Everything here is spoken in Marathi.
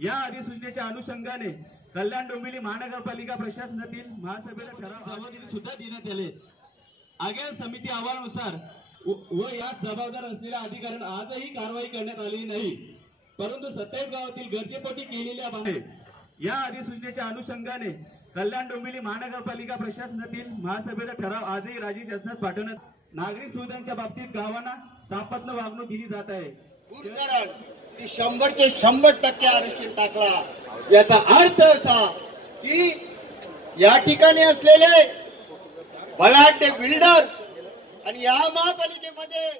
या अधिसूचनेच्या अनुषंगाने कल्याण डोंबिवली महानगरपालिका प्रशासनातील महासभेला ठराव सुद्धा देण्यात आले। आगे समिती अहवालानुसार व या जबाबदार असलेल्या अधिकाऱ्यांना आजही कारवाई करण्यात आली नाही, परंतु 27 गावातील गरजेपोटी केलेल्या या अधिसूचनेच्या अनुषंगाने कल्याण डोंबिवली महानगरपालिका प्रशासनातील महासभेचा ठराव आजही राज्य शासनात पाठवण्यात। नागरिक सुविधांच्या बाबतीत गावांना सापत्न वागणूक दिली जात आहे। 100% 100% आरक्षण टाकला, याचा अर्थ असा की या ठिकाणी असलेले बलाढ्य बिल्डर्स आणि या महापालिकेमध्ये